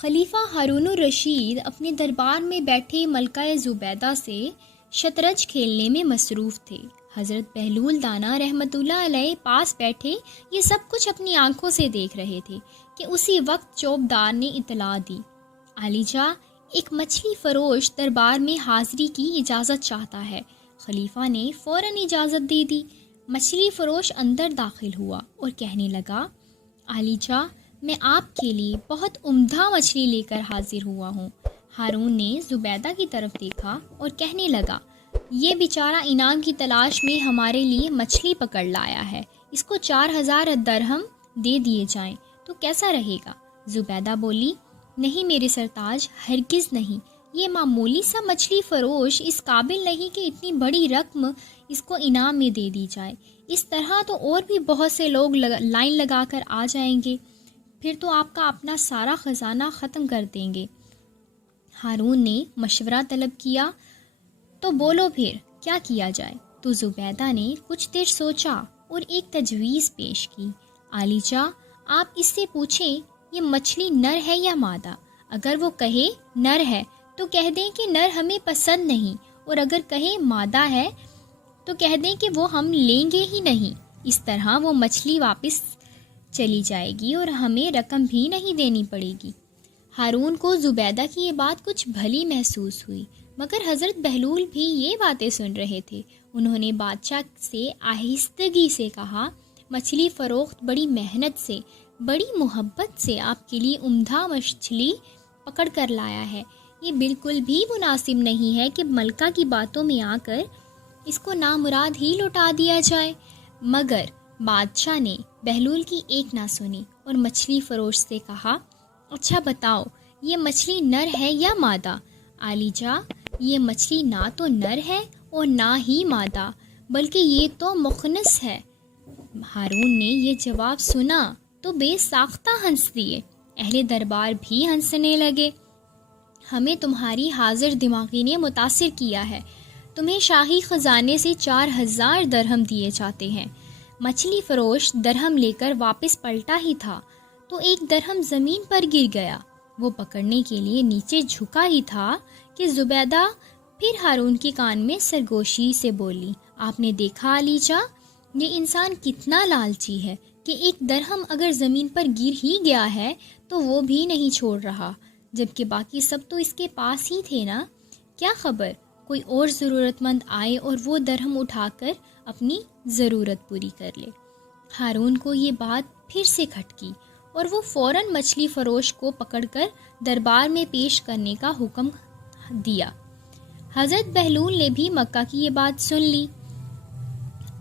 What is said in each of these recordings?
خلیفہ ہارون الرشید اپنے دربار میں بیٹھے ملکہ زبیدہ سے شطرنج کھیلنے میں مصروف تھے۔ حضرت بہلول دانا رحمۃ اللہ علیہ پاس بیٹھے یہ سب کچھ اپنی آنکھوں سے دیکھ رہے تھے کہ اسی وقت چوبدار نے اطلاع دی، عالی جاں ایک مچھلی فروش دربار میں حاضری کی اجازت چاہتا ہے۔ خلیفہ نے فوراً اجازت دے دی۔ مچھلی فروش اندر داخل ہوا اور کہنے لگا، عالی جاں میں آپ کے لیے بہت عمدہ مچھلی لے کر حاضر ہوا ہوں۔ ہارون نے زبیدہ کی طرف دیکھا اور کہنے لگا، یہ بیچارہ انعام کی تلاش میں ہمارے لیے مچھلی پکڑ لایا ہے، اس کو 4000 درہم دے دیے جائیں تو کیسا رہے گا؟ زبیدہ بولی، نہیں میرے سرتاج، ہرگز نہیں، یہ معمولی سا مچھلی فروش اس قابل نہیں کہ اتنی بڑی رقم اس کو انعام میں دے دی جائے۔ اس طرح تو اور بھی بہت سے لوگ لائن لگا کر آ جائیں گے، پھر تو آپ کا اپنا سارا خزانہ ختم کر دیں گے۔ ہارون نے مشورہ طلب کیا، تو بولو پھر کیا کیا جائے؟ تو زبیدہ نے کچھ دیر سوچا اور ایک تجویز پیش کی، عالی جاں آپ اس سے پوچھیں یہ مچھلی نر ہے یا مادہ؟ اگر وہ کہے نر ہے تو کہہ دیں کہ نر ہمیں پسند نہیں، اور اگر کہے مادہ ہے تو کہہ دیں کہ وہ ہم لیں گے ہی نہیں۔ اس طرح وہ مچھلی واپس چلی جائے گی اور ہمیں رقم بھی نہیں دینی پڑے گی۔ ہارون کو زبیدہ کی یہ بات کچھ بھلی محسوس ہوئی، مگر حضرت بہلول بھی یہ باتیں سن رہے تھے۔ انہوں نے بادشاہ سے آہستگی سے کہا، مچھلی فروخت بڑی محنت سے، بڑی محبت سے آپ کے لیے عمدہ مچھلی پکڑ کر لایا ہے، یہ بالکل بھی مناسب نہیں ہے کہ ملکہ کی باتوں میں آ کر اس کو نامراد ہی لوٹا دیا جائے۔ مگر بادشاہ نے بہلول کی ایک نہ سنی اور مچھلی فروش سے کہا، اچھا بتاؤ یہ مچھلی نر ہے یا مادہ؟ عالی جاں یہ مچھلی نہ تو نر ہے اور نہ ہی مادہ، بلکہ یہ تو مخنث ہے۔ ہارون نے یہ جواب سنا تو بے ساختہ ہنس دیے۔ اہل دربار بھی ہنسنے لگے۔ ہمیں تمہاری حاضر دماغی نے متاثر کیا ہے، تمہیں شاہی خزانے سے 4000 درہم دیے جاتے ہیں۔ مچھلی فروش درہم لے کر واپس پلٹا ہی تھا تو ایک درہم زمین پر گر گیا۔ وہ پکڑنے کے لیے نیچے جھکا ہی تھا کہ زبیدہ پھر ہارون کے کان میں سرگوشی سے بولی، آپ نے دیکھا عالی جاں یہ انسان کتنا لالچی ہے کہ ایک درہم اگر زمین پر گر ہی گیا ہے تو وہ بھی نہیں چھوڑ رہا، جبکہ باقی سب تو اس کے پاس ہی تھے نا۔ کیا خبر کوئی اور ضرورت مند آئے اور وہ درہم اٹھا کر اپنی ضرورت پوری کر لے۔ ہارون کو یہ بات پھر سے کھٹکی اور وہ فوراً مچھلی فروش کو پکڑ کر دربار میں پیش کرنے کا حکم دیا۔ حضرت بہلول نے بھی مکہ کی یہ بات سن لی۔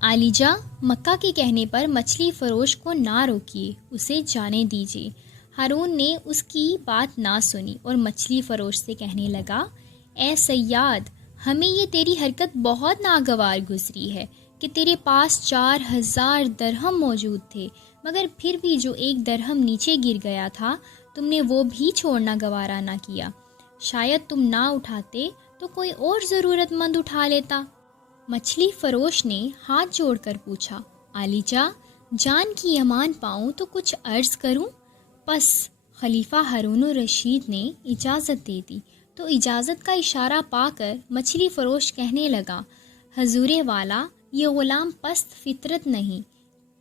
عالی جاں مکہ کے کہنے پر مچھلی فروش کو نہ روکیے، اسے جانے دیجیے۔ ہارون نے اس کی بات نہ سنی اور مچھلی فروش سے کہنے لگا، اے صیاد، ہمیں یہ تیری حرکت بہت ناگوار گزری ہے کہ تیرے پاس 4000 درہم موجود تھے، مگر پھر بھی جو ایک درہم نیچے گر گیا تھا تم نے وہ بھی چھوڑنا گوارا نہ کیا۔ شاید تم نہ اٹھاتے تو کوئی اور ضرورت مند اٹھا لیتا۔ مچھلی فروش نے ہاتھ جوڑ کر پوچھا، عالی جاں جان کی امان پاؤں تو کچھ عرض کروں؟ پس خلیفہ ہارون الرشید نے اجازت دے دی تو اجازت کا اشارہ پا کر مچھلی فروش کہنے لگا، حضور والا یہ غلام پست فطرت نہیں،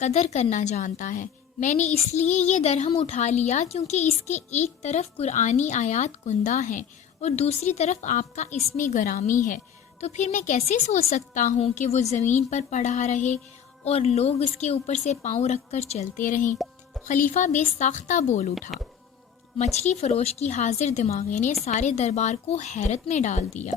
قدر کرنا جانتا ہے۔ میں نے اس لیے یہ درہم اٹھا لیا کیونکہ اس کے ایک طرف قرآنی آیات کندہ ہیں اور دوسری طرف آپ کا اس میں گرامی ہے، تو پھر میں کیسے سوچ سکتا ہوں کہ وہ زمین پر پڑا رہے اور لوگ اس کے اوپر سے پاؤں رکھ کر چلتے رہیں۔ خلیفہ بے ساختہ بول اٹھا۔ مچھلی فروش کی حاضر دماغی نے سارے دربار کو حیرت میں ڈال دیا۔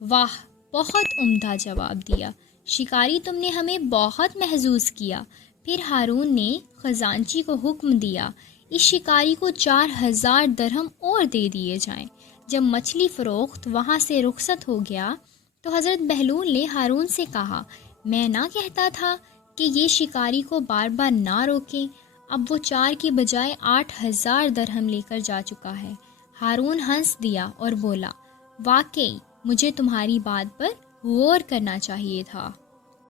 واہ، بہت عمدہ جواب دیا، شکاری تم نے ہمیں بہت محظوظ کیا۔ پھر ہارون نے خزانچی کو حکم دیا، اس شکاری کو 4000 درہم اور دے دیے جائیں۔ جب مچھلی فروخت وہاں سے رخصت ہو گیا تو حضرت بہلول نے ہارون سے کہا، میں نہ کہتا تھا کہ یہ شکاری کو بار بار نہ روکیں، اب وہ 4 کی بجائے 8000 درہم لے کر جا چکا ہے۔ ہارون ہنس دیا اور بولا، واقعی مجھے تمہاری بات پر غور کرنا چاہیے تھا۔